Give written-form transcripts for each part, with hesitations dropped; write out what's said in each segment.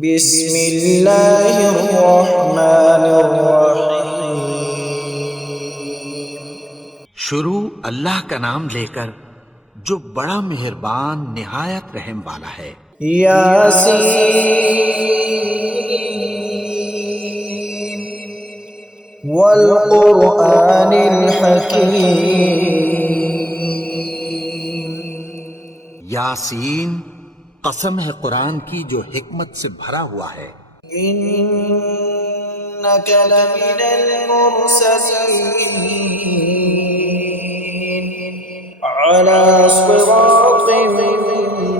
بسم اللہ الرحمن الرحیم۔ شروع اللہ کا نام لے کر جو بڑا مہربان نہایت رحم والا ہے۔ یاسین والقرآن الحکیم۔ یاسین، قسم ہے قرآن کی جو حکمت سے بھرا ہوا ہے۔ انک لمن المرسلین علی صراط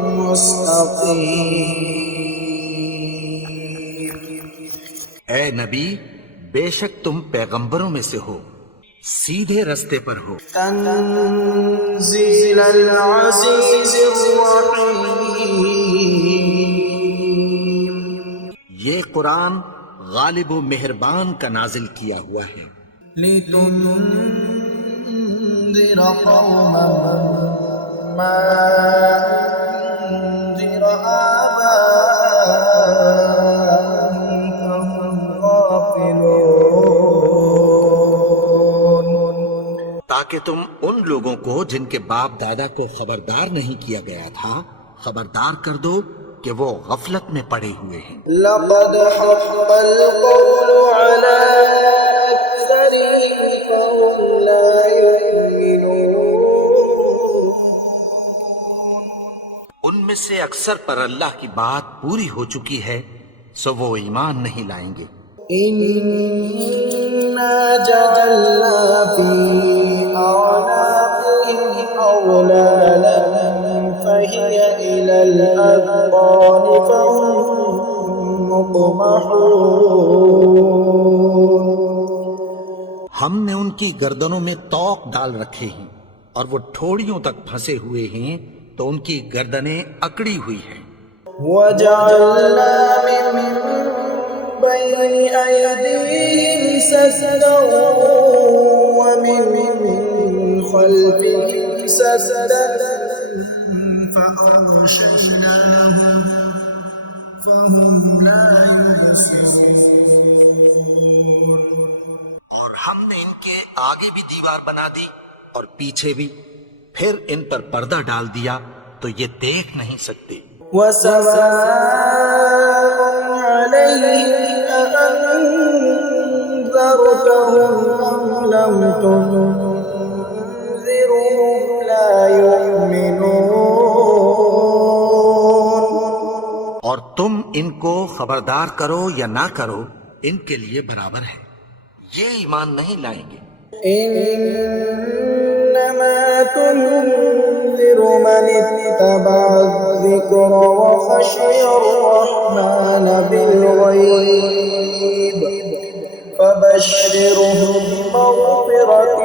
مستقیم۔ اے نبی، بے شک تم پیغمبروں میں سے ہو، سیدھے رستے پر ہو۔ تنزیل العزیز الرحیم۔ یہ قرآن غالب و مہربان کا نازل کیا ہوا ہے۔ لتنذر قوما ما انذر آباؤهم فهم غافلون۔ تاکہ تم ان لوگوں کو جن کے باپ دادا کو خبردار نہیں کیا گیا تھا خبردار کر دو کہ وہ غفلت میں پڑے ہوئے ہیں۔ لقد حق القول على أكثرهم فهم لا يؤمنون۔ ان میں سے اکثر پر اللہ کی بات پوری ہو چکی ہے، سو وہ ایمان نہیں لائیں گے۔ إنا جعلنا في أعناقهم أغلالا فهي إلى الأذقان فهم مقمحون۔ ہم نے ان کی گردنوں میں طوق ڈال رکھے ہیں اور وہ ٹھوڑیوں تک پھنسے ہوئے ہیں، تو ان کی گردنیں اکڑی ہوئی ہیں۔ وجعلنا من بين أيديهم سدا ومن خلفهم سدا فأغشيناهم فهم لا يبصرون۔ اور ہم نے ان کے آگے بھی دیوار بنا دی اور پیچھے بھی، پھر ان پر پردہ ڈال دیا تو یہ دیکھ نہیں سکتے۔ وسواء عليهم أأنذرتهم أم لم تنذرهم لا يؤمنون۔ اور تم ان کو خبردار کرو یا نہ کرو، ان کے لیے برابر ہے، یہ ایمان نہیں لائیں گے۔ إنما تنذر من اتبع الذكر وخشي الرحمن بالغيب فبشره بمغفرة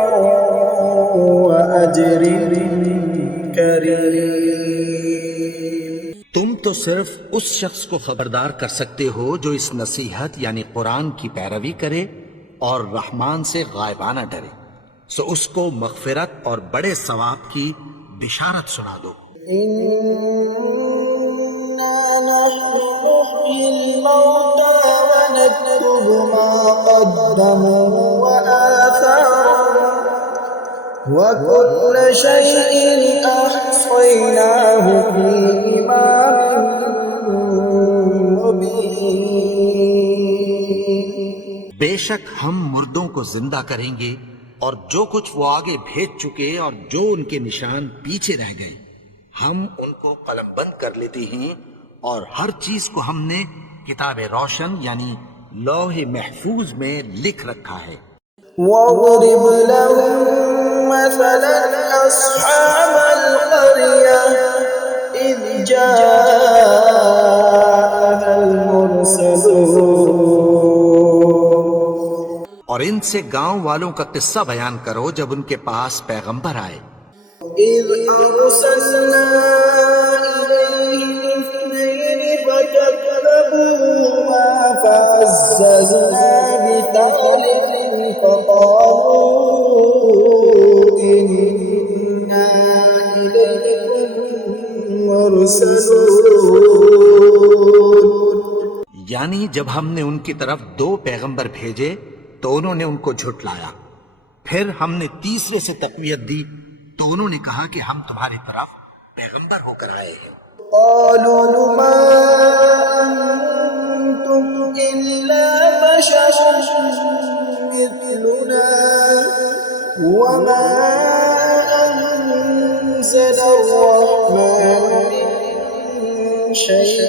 وأجر كريم۔ تم تو صرف اس شخص کو خبردار کر سکتے ہو جو اس نصیحت یعنی قرآن کی پیروی کرے اور رحمان سے غائبانہ ڈرے، سو اس کو مغفرت اور بڑے ثواب کی بشارت سنا دو۔ إنا نحن نحيي الموتى ونكتب ما قدموا وآثارهم وكل شيء أحصيناه في إمام مبين۔ بے شک ہم مردوں کو زندہ کریں گے اور جو کچھ وہ آگے بھیج چکے اور جو ان کے نشان پیچھے رہ گئے ہم ان کو قلم بند کر لیتے ہیں، اور ہر چیز کو ہم نے کتاب روشن یعنی لوح محفوظ میں لکھ رکھا ہے۔ واضرب لهم مثلا أصحاب القرية إذ جاءها المرسلون۔ اور ان سے گاؤں والوں کا قصہ بیان کرو جب ان کے پاس پیغمبر آئے۔ إذ أرسلنا إليهم اثنين فكذبوهما فعززنا بثالث فقالوا إنا إليكم مرسلون۔ یعنی جب ہم نے ان کی طرف 2 پیغمبر بھیجے تو انہوں نے ان کو جھٹلایا، پھر ہم نے تیسرے سے تقویت دی تو انہوں نے کہا کہ ہم تمہاری طرف پیغمبر ہو کر آئے ہیں۔ قالوا ما أنتم إلا بشر مثلنا وما أنزل الرحمن من شيء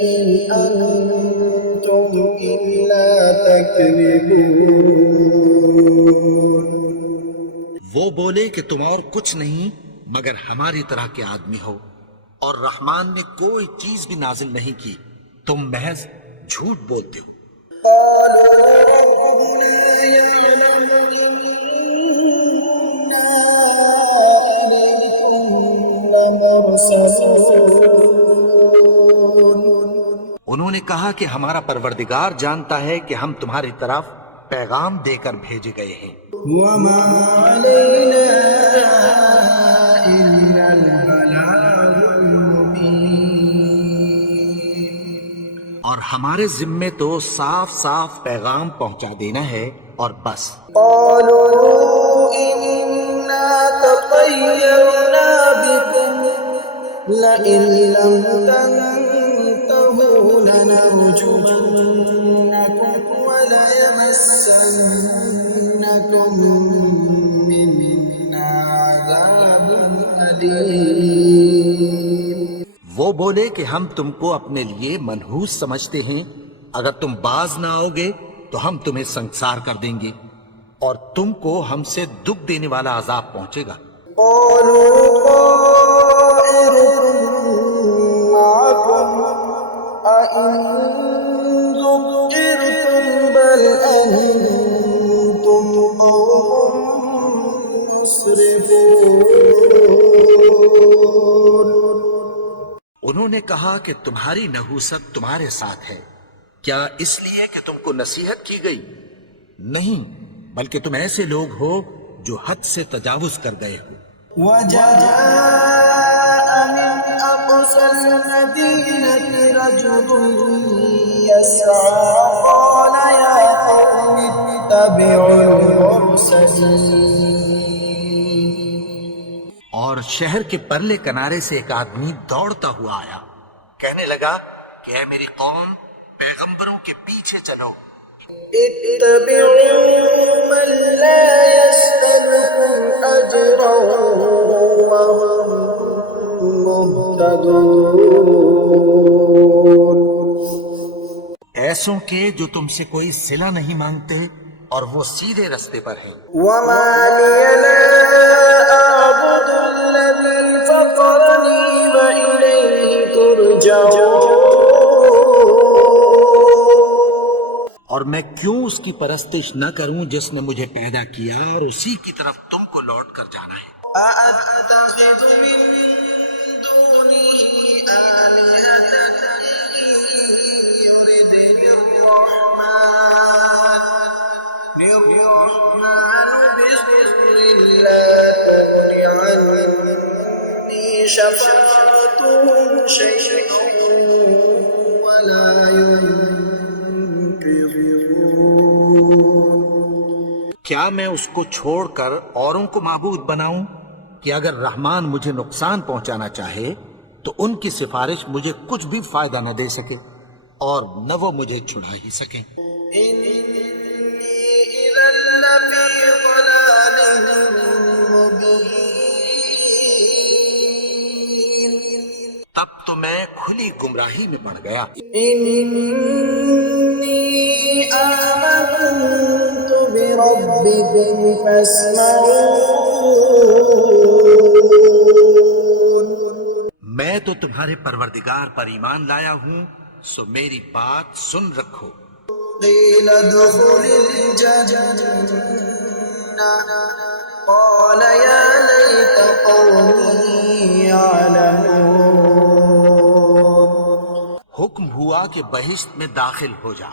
إن أنتم إلا تكذبون۔ وہ بولے کہ تم اور کچھ نہیں مگر ہماری طرح کے آدمی ہو، اور رحمان نے کوئی چیز بھی نازل نہیں کی، تم محض جھوٹ بولتے ہو۔ قالوا ربنا يعلم إنا إليكم لمرسلون۔ انہوں نے کہا کہ ہمارا پروردگار جانتا ہے کہ ہم تمہاری طرف پیغام دے کر بھیجے گئے ہیں۔ وما علينا إلا البلاغ المبين۔ اور ہمارے ذمے تو صاف صاف پیغام پہنچا دینا ہے اور بس۔ قالوا إنا تطيرنا بكم لئن لم تنتهوا لنرجمنكم وليمسنكم منا عذاب أليم۔ وہ بولے کہ ہم تم کو اپنے لیے منحوس سمجھتے ہیں، اگر تم باز نہ آؤ گے تو ہم تمہیں سنسار کر دیں گے اور تم کو ہم سے دکھ دینے والا عذاب پہنچے گا۔ قالوا طائركم معكم أئن ذكرتم بل أنتم قوم مسرفون۔ انہوں نے کہا کہ تمہاری نحوست تمہارے ساتھ ہے، کیا اس لیے کہ تم کو نصیحت کی گئی؟ نہیں، بلکہ تم ایسے لوگ ہو جو حد سے تجاوز کر گئے ہو۔ وجاء من أقصى المدينة رجل يسعى قال يا قوم اتبعوا المرسلين۔ اور شہر کے پرلے کنارے سے ایک آدمی دوڑتا ہوا آیا، کہنے لگا کہ اے میری قوم، پیغمبروں کے پیچھے چلو۔ اتبعوا من لا يسألكم أجرا وهم مهتدون۔ ایسوں کے جو تم سے کوئی صلہ نہیں مانگتے اور وہ سیدھے رستے پر ہیں۔ وما لي لا أعبد الذي فطرني وإليه ترجعون۔ اور میں کیوں اس کی پرستش نہ کروں جس نے مجھے پیدا کیا اور اسی کی طرف تم کو لوٹ کر جانا ہے۔ أأتخذ من دونه آلهة يردني الرحمن بضر لا تغن عني شفاعتهم شيئا ولا ينقذون۔ کیا میں اس کو چھوڑ کر اوروں کو معبود بناؤں کہ اگر رحمان مجھے نقصان پہنچانا چاہے تو ان کی سفارش مجھے کچھ بھی فائدہ نہ دے سکے اور نہ وہ مجھے چھڑا ہی سکیں۔ إني إذا لفي ضلال مبين۔ تب تو میں کھلی گمراہی میں پڑ گیا۔ إني آمنت بربكم فاسمعون۔ میں تو تمہارے پروردگار پر ایمان لایا ہوں، سو میری بات سن رکھو۔ قيل ادخل الجنة قال يا ليت قومي يعلمون۔ حکم ہوا کہ بہشت میں داخل ہو جا،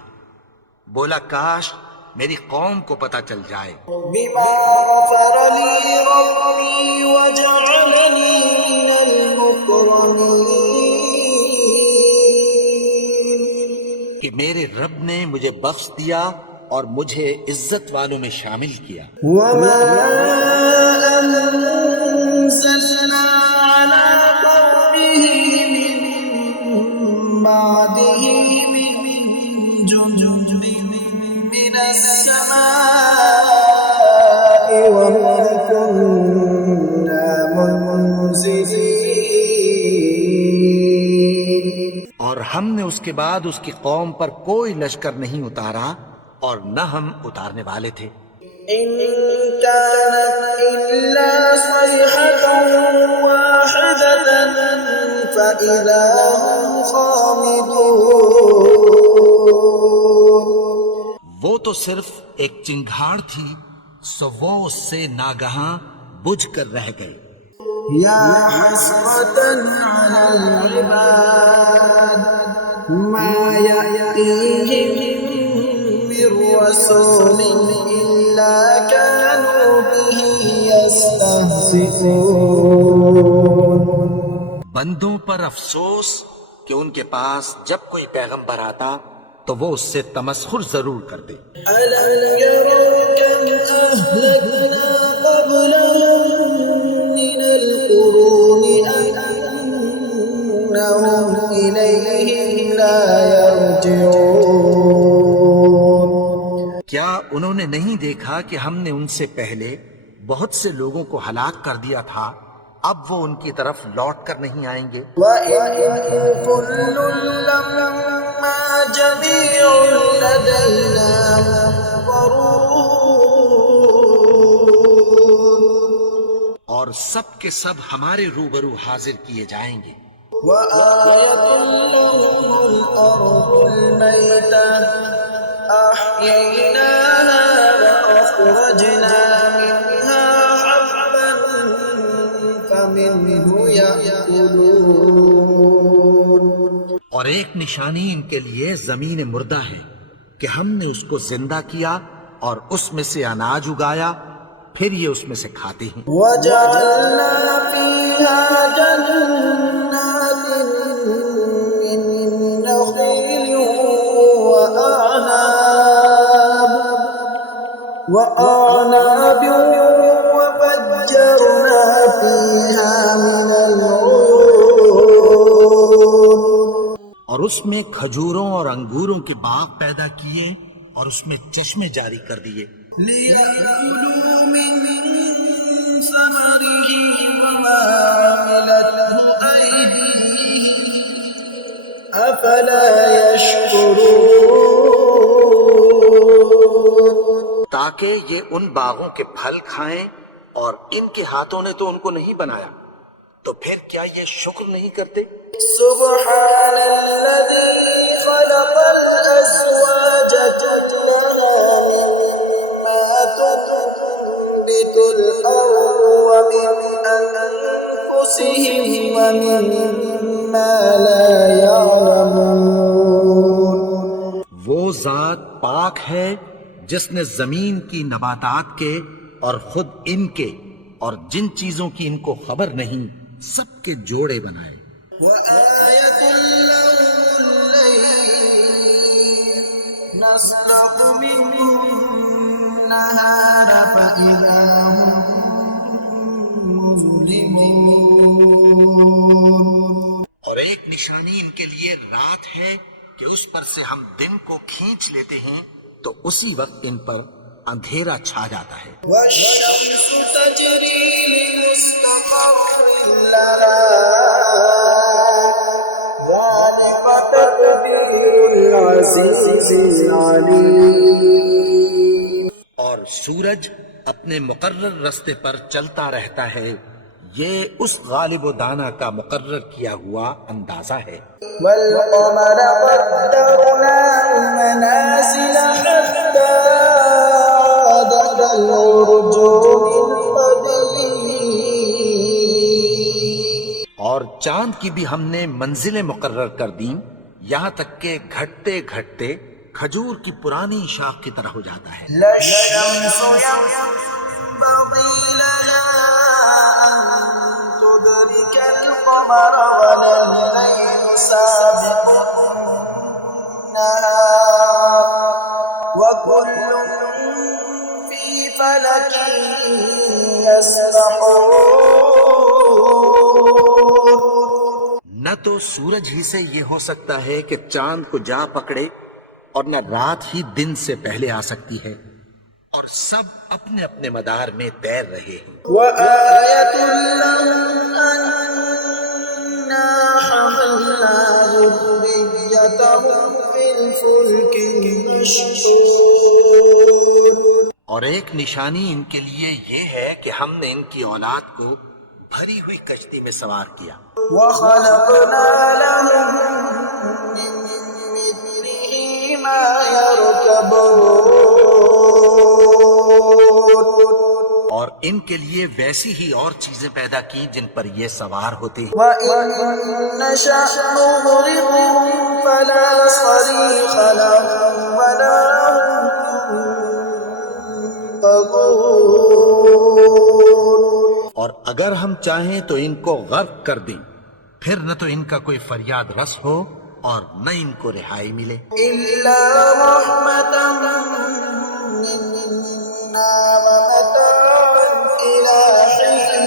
بولا کاش میری قوم کو پتہ چل جائے۔ بما غفر لي ربي وجعلني من المكرمين۔ کہ میرے رب نے مجھے بخش دیا اور مجھے عزت والوں میں شامل کیا۔ وما أنزلنا على قومه من بعده من جند من السماء وما كنا منزلين۔ اور ہم نے اس کے بعد اس کی قوم پر کوئی لشکر نہیں اتارا اور نہ ہم اتارنے والے تھے۔ إن كانت إلا صيحة واحدة فإذا هم خامدون۔ وہ تو صرف ایک چنگھاڑ تھی، سو وہ اس سے ناگہاں بجھ کر رہ گئے۔ يا حسرة على العباد ما يأتيهم من رسول إلا كانوا به يستهزئون۔ بندوں پر افسوس کہ ان کے پاس جب کوئی پیغمبر آتا تو وہ اس سے تمسخر ضرور کرتے۔ ألم يروا كم أهلكنا قبلهم من القرون أنهم إليهم لا يرجعون۔ کیا انہوں نے نہیں دیکھا کہ ہم نے ان سے پہلے بہت سے لوگوں کو ہلاک کر دیا تھا، اب وہ ان کی طرف لوٹ کر نہیں آئیں گے؟ وَإِن كُلٌّ لَّمَّا جَمِيعٌ لَّدَيْنَا مُحْضَرُونَ۔ اور سب کے سب ہمارے روبرو حاضر کیے جائیں گے۔ وَآيَةٌ لَّهُمُ الْأَرْضُ الْمَيْتَةُ أَحْيَيْنَاهَا وَأَخْرَجْنَا مِنْهَا حَبًّا فَمِنْهُ يَأْكُلُونَ۔ اور ایک نشانی ان کے لیے زمین مردہ ہے کہ ہم نے اس کو زندہ کیا اور اس میں سے اناج اگایا، پھر یہ اس میں سے کھاتے ہیں۔ وَجَعَلْنَا فِيهَا جَنَّاتٍ مِّن نَّخِيلٍ وَأَعْنَابٍ وَفَجَّرْنَا فِيهَا مِنَ الْعُيُونِ۔ اور اس میں کھجوروں اور انگوروں کے باغ پیدا کیے اور اس میں چشمے جاری کر دیے۔ لِيَأْكُلُوا مِن ثَمَرِهِ وَمَا عَمِلَتْهُ أَيْدِيهِمْ أَفَلَا يَشْكُرُونَ۔ تاکہ یہ ان باغوں کے پھل کھائیں اور ان کے ہاتھوں نے تو ان کو نہیں بنایا، تو پھر کیا یہ شکر نہیں کرتے؟ سبحان الذي خلق الأزواج كلها مما تنبت الأرض ومن أنفسهم ومما لا يعلمون۔ وہ ذات پاک ہے جس نے زمین کی نباتات کے اور خود ان کے اور جن چیزوں کی ان کو خبر نہیں سب کے جوڑے بنائے۔ وآية لهم الليل نسلخ منه النهار فإذا هم مظلمون۔ اور ایک نشانی ان کے لیے رات ہے کہ اس پر سے ہم دن کو کھینچ لیتے ہیں تو اسی وقت ان پر اندھیرا چھا جاتا ہے۔ والشمس تجري لمستقر لها ذلك تقدير العزيز العليم۔ اور سورج اپنے مقرر رستے پر چلتا رہتا ہے، یہ اس غالب و دانا کا مقرر کیا ہوا اندازہ ہے۔ والقمر قدرناه منازل حتى عاد كالعرجون القديم۔ اور چاند کی بھی ہم نے منزلیں مقرر کر دیں، یہاں تک کہ گھٹتے گھٹتے کھجور کی پرانی شاخ کی طرح ہو جاتا ہے۔ لا الشمس ينبغي لها أن تدرك القمر ولا الليل سابق النهار وكل في فلك يسبحون. نہ تو سورج ہی سے یہ ہو سکتا ہے کہ چاند کو جا پکڑے، اور نہ رات ہی دن سے پہلے آ سکتی ہے، اور سب اپنے اپنے مدار میں تیر رہے ہیں. وآية لهم أنا حملنا ذريتهم في الفلك المشحون. اور ایک نشانی ان کے لیے یہ ہے کہ ہم نے ان کی اولاد کو بھری ہوئی کشتی میں سوار کیا. وخلقنا لهم من مثله ما يركبون. اور ان کے لیے ویسی ہی اور چیزیں پیدا کی جن پر یہ سوار ہوتے ہیں. وَإِن نَّشَأْ نُغْرِقْهُمْ فَلَا صَرِيخَ لَهُمْ وَلَا هُمْ ينقذون. اور اگر ہم چاہیں تو ان کو غرق کر دیں، پھر نہ تو ان کا کوئی فریاد رس ہو اور نہ ان کو رہائی ملے. إِلَّا رَحْمَةً مِّنَّا وَمَتَاعًا إِلَىٰ حِينٍ.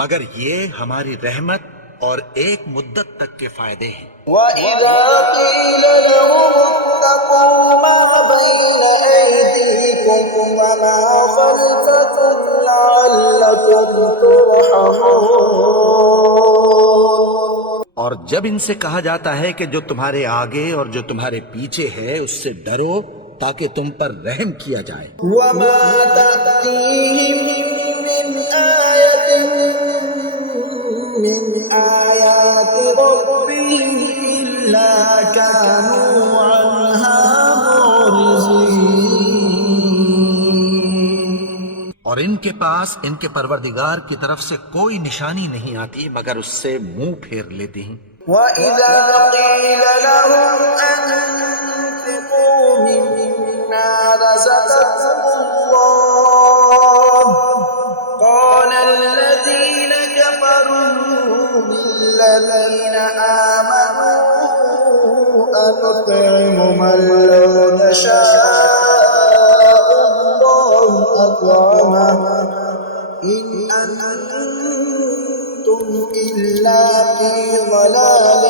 مگر یہ ہماری رحمت اور ایک مدت تک کے فائدے ہیں. وَإِذَا قِيلَ لَهُمُ اتَّقُوا مَا بَيْنَ أَيْدِيكُمْ وَمَا خَلْفَكُمْ لَعَلَّكُمْ تُرْحَمُونَ. اور جب ان سے کہا جاتا ہے کہ جو تمہارے آگے اور جو تمہارے پیچھے ہے اس سے ڈرو تاکہ تم پر رحم کیا جائے. وَمَا تَأْتِيهِم مِّنْ آيَةٍ مِّنْ آيَاتِ رَبِّهِمْ إِلَّا كَانُوا عَنْهَا مُعْرِضِينَ. اور ان کے پاس ان کے پروردگار کی طرف سے کوئی نشانی نہیں آتی مگر اس سے منہ پھیر لیتے ہیں. وَإِذَا قِيلَ لَهُمْ أَنفِقُوا مِمَّا رَزَقَكُمُ اللَّهُ قَالَ الَّذِينَ كَفَرُوا لِلَّذِينَ آمَنُوا أَنُطْعِمُ مَن لَّوْ يَشَاءُ اللَّهُ أَطْعَمَهُ إِنْ أَنتُمْ إِلَّا فِي ضَلَالٍ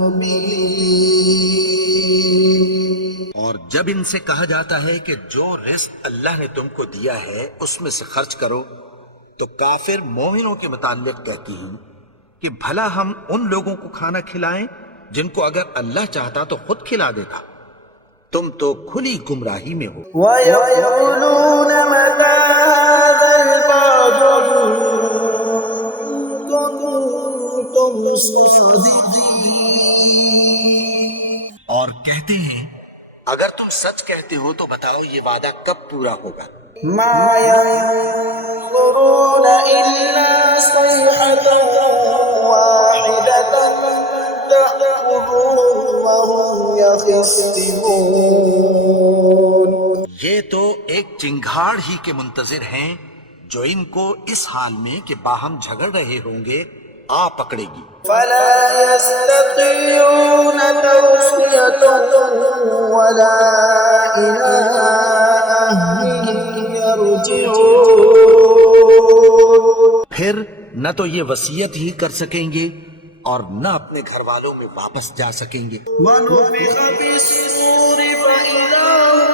مُّبِينٍ. اور جب ان سے کہا جاتا ہے کہ جو رزق اللہ نے تم کو دیا ہے اس میں سے خرچ کرو، تو کافر مومنوں کے متعلق کہتی ہیں کہ بھلا ہم ان لوگوں کو کھانا کھلائیں جن کو اگر اللہ چاہتا تو خود کھلا دیتا. تم تو کھلی گمراہی میں ہو. وَيَقُولُونَ مَتَىٰ هَٰذَا الْوَعْدُ إِن كُنتُمْ صَادِقِينَ. اور کہتے ہیں اگر تم سچ کہتے ہو تو بتاؤ یہ وعدہ کب پورا ہوگا. مَا يَنظُرُونَ إِلَّا صَيْحَةً وَاحِدَةً تَأْخُذُهُمْ وَهُمْ يَخِصِّمُونَ. یہ تو ایک چنگھاڑ ہی کے منتظر ہیں جو ان کو اس حال میں کہ باہم جھگڑ رہے ہوں گے آ پکڑے گی. فَلَا يَسْتَطِيعُونَ تَوْصِيَةً وَلَا إِلَىٰ أَهْلِهِمْ يَرْجِعُونَ. پھر نہ تو یہ وصیت ہی کر سکیں گے اور نہ اپنے گھر والوں میں واپس جا سکیں گے. وَنُفِخَ فِي الصُّورِ فَإِذَا هُم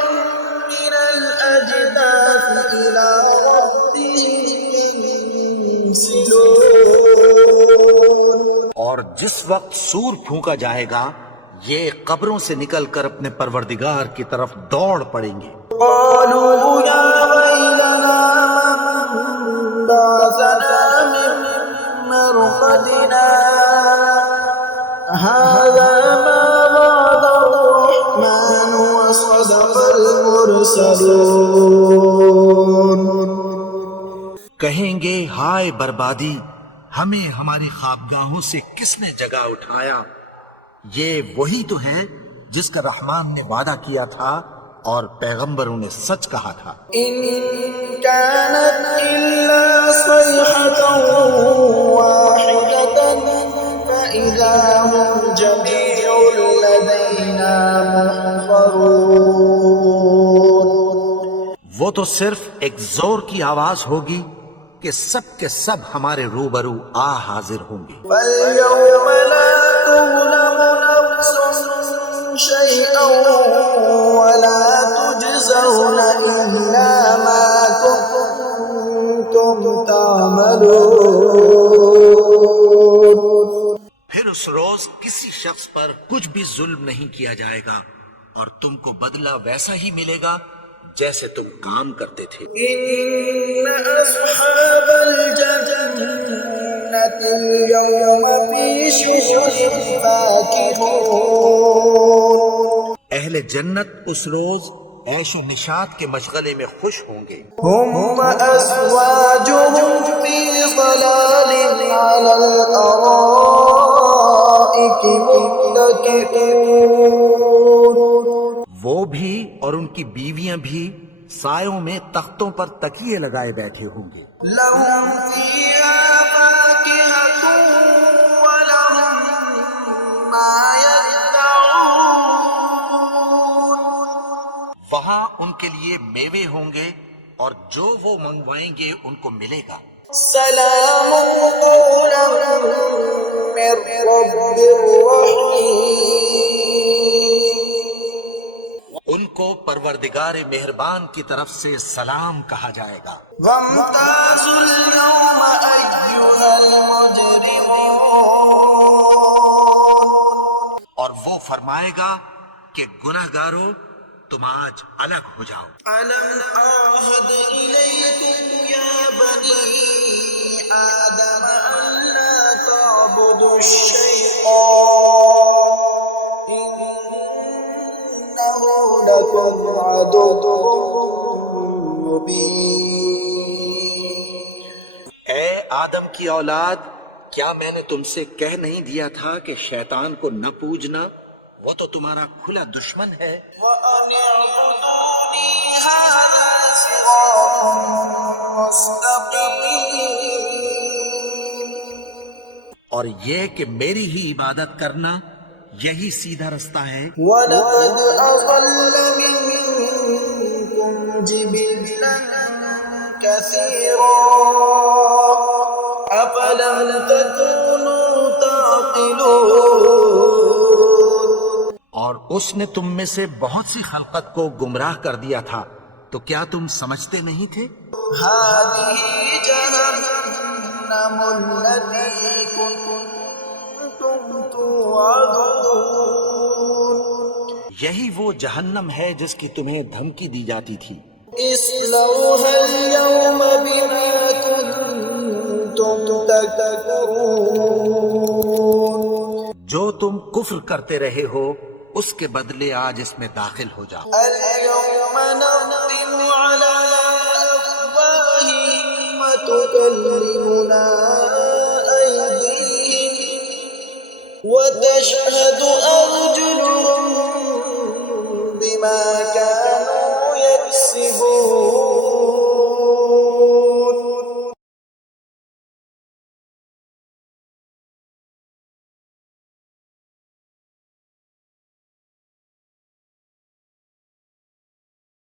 مِّنَ الْأَجْدَاثِ إِلَىٰ رَبِّهِمْ يَنسِلُونَ. اور جس وقت سور پھونکا جائے گا یہ قبروں سے نکل کر اپنے پروردگار کی طرف دوڑ پڑیں گے. قَالُوا يَا وَيْلَنَا مَن بَعَثَنَا مِن مَّرْقَدِنَا هَٰذَا مَا وَعَدَ الرَّحْمَٰنُ وَصَدَقَ الْمُرْسَلُونَ. کہیں گے ہائے بربادی، ہمیں ہماری خوابگاہوں سے کس نے جگہ اٹھایا. یہ وہی تو ہے جس کا رحمان نے وعدہ کیا تھا اور پیغمبروں نے سچ کہا تھا. إِن كَانَتْ إِلَّا صَيْحَةً وَاحِدَةً فإذا هم جميع لدينا محضرون. وہ تو صرف ایک زور کی آواز ہوگی کہ سب کے سب ہمارے روبرو حاضر ہوں گے. فاليوم لا تظلم نفس شيئا ولا تجزون إلا ما كنتم تعملون. پھر اس روز کسی شخص پر کچھ بھی ظلم نہیں کیا جائے گا اور تم کو بدلہ ویسا ہی ملے گا جیسے تم کام کرتے تھے. إن أصحاب الجنة اليوم في شغل فاكهون. اہل جنت اس روز عیش و نشاط کے مشغلے میں خوش ہوں گے. هم وأزواجهم في ظلال على الأرائك متكئون. وہ بھی اور ان کی بیویاں بھی سایوں میں تختوں پر تکیے لگائے بیٹھے ہوں گے. لهم فيها فاكهة ولهم ما يدعون. وہاں ان کے لیے میوے ہوں گے اور جو وہ منگوائیں گے ان کو ملے گا. سلام قولا من رب رحيم. ان کو پروردگار مہربان کی طرف سے سلام کہا جائے گا. وامتازوا اليوم أيها المجرمون. اور وہ فرمائے گا کہ گنہگارو تم آج الگ ہو جاؤ. ألم أعهد إليكم يا بني آدم ألا تعبدوا الشيطان إنه لكم عدو مبين. اے آدم کی اولاد، کیا میں نے تم سے کہہ نہیں دیا تھا کہ شیطان کو نہ پوجنا؟ وہ تو تمہارا کھلا دشمن ہے. وأن اعبدوني هذا صراط مستقيم. اور یہ کہ میری ہی عبادت کرنا یہی سیدھا رستہ ہے. وَلَقَدْ أَضَلَّ مِنكُمْ جِبِلًّا كَثِيرًا أَفَلَمْ تَكُونُوا تَعْقِلُونَ. اور اس نے تم میں سے بہت سی خلقت کو گمراہ کر دیا تھا، تو کیا تم سمجھتے نہیں تھے؟ هَذِهِ جَهَنَّمُ الَّتِي كُنتُمْ تُوعَدُونَ. یہی وہ جہنم ہے جس کی تمہیں دھمکی دی جاتی تھی. اصلوها اليوم بما كنتم تكفرون. جو تم کفر کرتے رہے ہو اس کے بدلے آج اس میں داخل ہو جاؤ. اليوم نختم على أفواههم وتكلمنا أيديهم وتشهد أرجلهم بما كانوا يكسبون.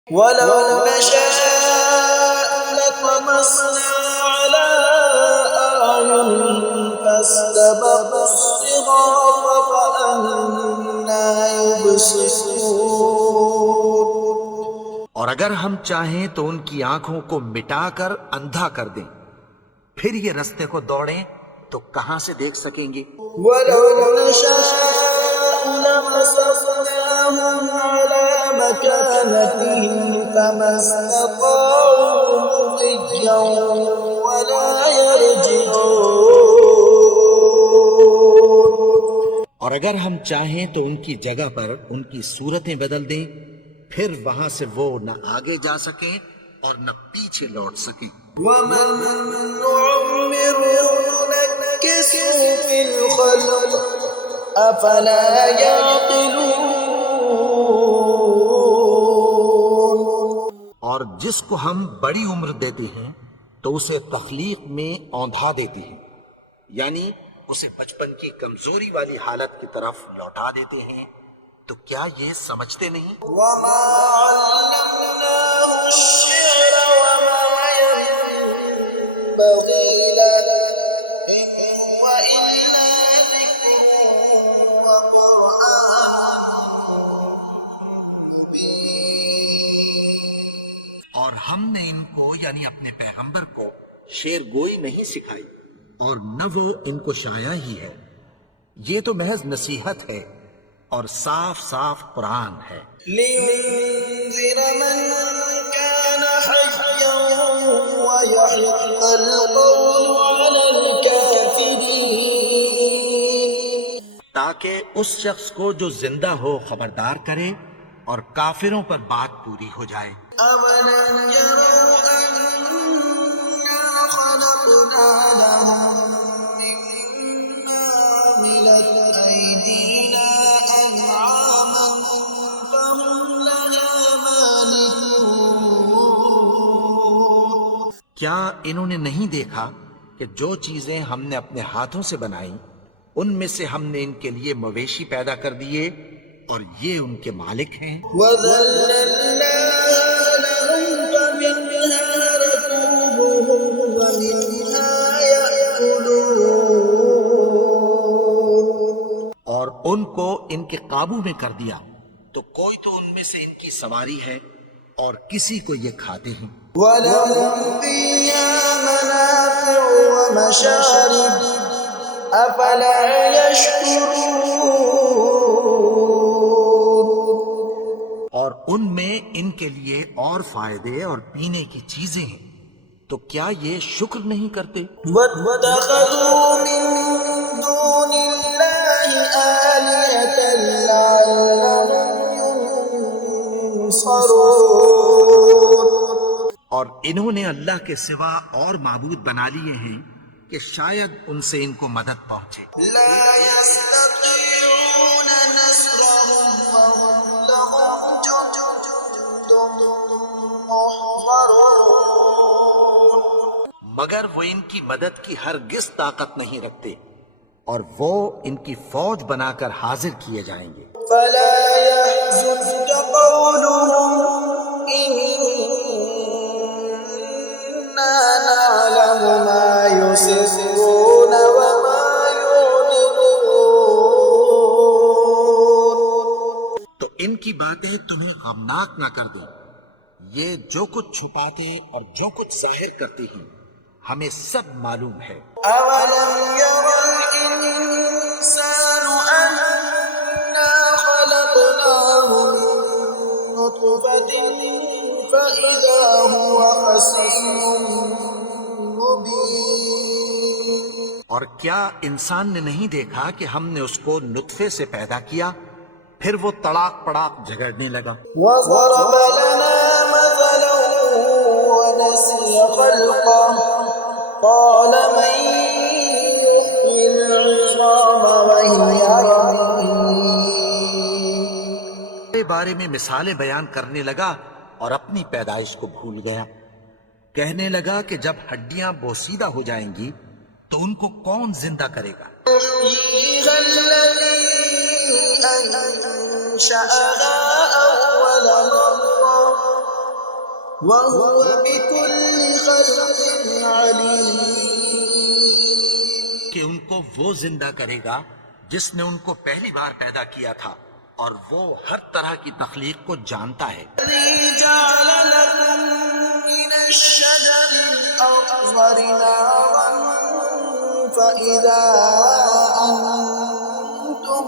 ولو نشاء لطمسنا على أعينهم فاستبقوا الصراط فأنى يبصرون. اور اگر ہم چاہیں تو ان کی آنکھوں کو مٹا کر اندھا کر دیں، پھر یہ رستے کو دوڑیں تو کہاں سے دیکھ سکیں گے. ولو نشاء لمسخناهم على مكانتهم فما استطاعوا مضيا ولا يرجعون. اور اگر ہم چاہیں تو ان کی جگہ پر ان کی صورتیں بدل دیں، پھر وہاں سے وہ نہ آگے جا سکیں اور نہ پیچھے لوٹ سکیں. ومن نعمره ننكسه في الخلق أفلا يعقلون. اور جس کو ہم بڑی عمر دیتے ہیں تو اسے تخلیق میں اوندھا دیتے ہیں، یعنی اسے بچپن کی کمزوری والی حالت کی طرف لوٹا دیتے ہیں، تو کیا یہ سمجھتے نہیں؟ وما علمناه الشعر وما ينبغي له إن هو إلا ذكر وقرآن مبين. اور ہم نے ان کو یعنی اپنے پیغمبر کو شعر گوئی نہیں سکھائی، اور نہ وہ ان کو شایا ہی ہے، یہ تو محض نصیحت ہے اور صاف صاف قرآن ہے، لينذر من كان حيا ويحق القول على الكافرين. تاکہ اس شخص کو جو زندہ ہو خبردار کرے اور کافروں پر بات پوری ہو جائے. أَوَلَمْ يَرَوْا أَنَّا خَلَقْنَا لَهُم مِّمَّا عَمِلَتْ أَيْدِينَا أَنْعَامًا فَهُمْ لَهَا مَالِكُونَ. کیا انہوں نے نہیں دیکھا کہ جو چیزیں ہم نے اپنے ہاتھوں سے بنائی ان میں سے ہم نے ان کے لیے مویشی پیدا کر دیے اور یہ ان کے مالک ہیں. وَذَلَّلْنَاهَا لَهُمْ فَمِنْهَا رَكُوبُهُمْ وَمِنْهَا يَأْكُلُونَ. اور ان کو ان کے قابو میں کر دیا تو کوئی تو ان میں سے ان کی سواری ہے اور کسی کو یہ کھاتے ہیں. وَلَهُمْ فِيهَا مَنَافِعُ وَمَشَارِبُ أَفَلَا يَشْكُرُونَ. اور ان میں ان کے لیے اور فائدے اور پینے کی چیزیں ہیں، تو کیا یہ شکر نہیں کرتے؟ وَاتَّخَذُوا مِن دُونِ اللَّهِ آلِهَةً لَّعَلَّهُمْ يُنصَرُونَ. اور انہوں نے اللہ کے سوا اور معبود بنا لیے ہیں کہ شاید ان سے ان کو مدد پہنچے. لَا يَسْتَطِيعُونَ نَصْرَهُمْ وَهُمْ لَهُمْ جُندٌ مُّحْضَرُونَ. مگر وہ ان کی مدد کی ہرگز طاقت نہیں رکھتے اور وہ ان کی فوج بنا کر حاضر کیے جائیں گے. فَلَا يَحْزُنكَ قَوْلُهُمْ إِنَّا نَعْلَمُ مَا يُسِرُّونَ وَمَا يُعْلِنُونَ. تو ان کی باتیں تمہیں غمناک نہ کر دیں، یہ جو کچھ چھپاتے اور جو کچھ ظاہر کرتے ہیں ہمیں سب معلوم ہے. أَوَلَمْ يَرَ الْإِنسَانُ أَنَّا خَلَقْنَاهُ مِن نُّطْفَةٍ فَإِذَا هُوَ خَصِيمٌ مُّبِينٌ. اور کیا انسان نے نہیں دیکھا کہ ہم نے اس کو نطفے سے پیدا کیا پھر وہ تڑاک پڑاک جھگڑنے لگا. وَضَرَبَ لَنَا مَثَلًا وَنَسِيَ خَلْقَهُ قَالَ مَن يُحْيِي الْعِظَامَ وَهِيَ رَمِيمٌ. کے بارے میں مثالیں بیان کرنے لگا اور اپنی پیدائش کو بھول گیا. کہنے لگا کہ جب ہڈیاں بوسیدہ ہو جائیں گی تو ان کو کون زندہ کرے گا؟ يحييها الذي أنشأها أول مرة وهو بكل خلق عليم. کہ ان کو وہ زندہ کرے گا جس نے ان کو پہلی بار پیدا کیا تھا اور وہ ہر طرح کی تخلیق کو جانتا ہے. الذي جعل لكم من الشجر الأخضر نارا فإذا أنتم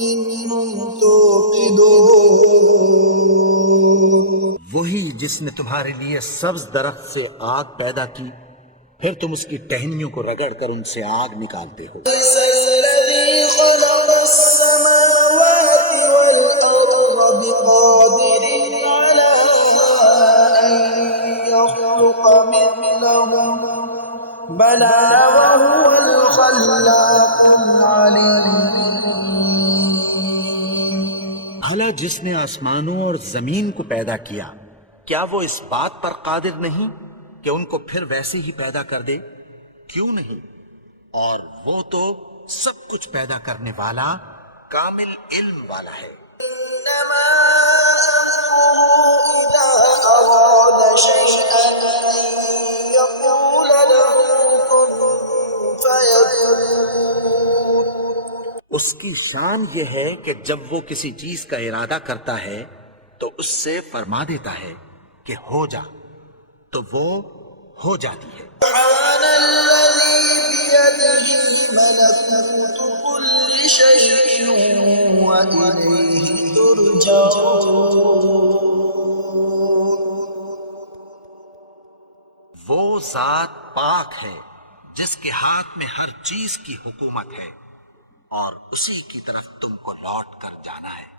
منه توقدون. وہی جس نے تمہارے لیے سبز درخت سے آگ پیدا کی پھر تم اس کی ٹہنیوں کو رگڑ کر ان سے آگ نکالتے ہو. ليس الذي خلق السماوات والأرض بقادر على أن يخلق مثلهم بلى وهو الخلاق العليم. بھلا جس نے آسمانوں اور زمین کو پیدا کیا کیا وہ اس بات پر قادر نہیں کہ ان کو پھر ویسے ہی پیدا کر دے؟ کیوں نہیں؟ اور وہ تو سب کچھ پیدا کرنے والا کامل علم والا ہے۔ إنما أمره إذا أراد شيئا أن يقول له كن فيكون۔ اس کی شان یہ ہے کہ جب وہ کسی چیز کا ارادہ کرتا ہے تو اس سے فرما دیتا ہے کہ ہو جا، تو وہ ہو جاتی ہے۔ سبحان الذي بيده ملكوت كل شيء وإليه ترجعون۔ وہ ذات پاک ہے جس کے ہاتھ میں ہر چیز کی حکومت ہے اور اسی کی طرف تم کو لوٹ کر جانا ہے۔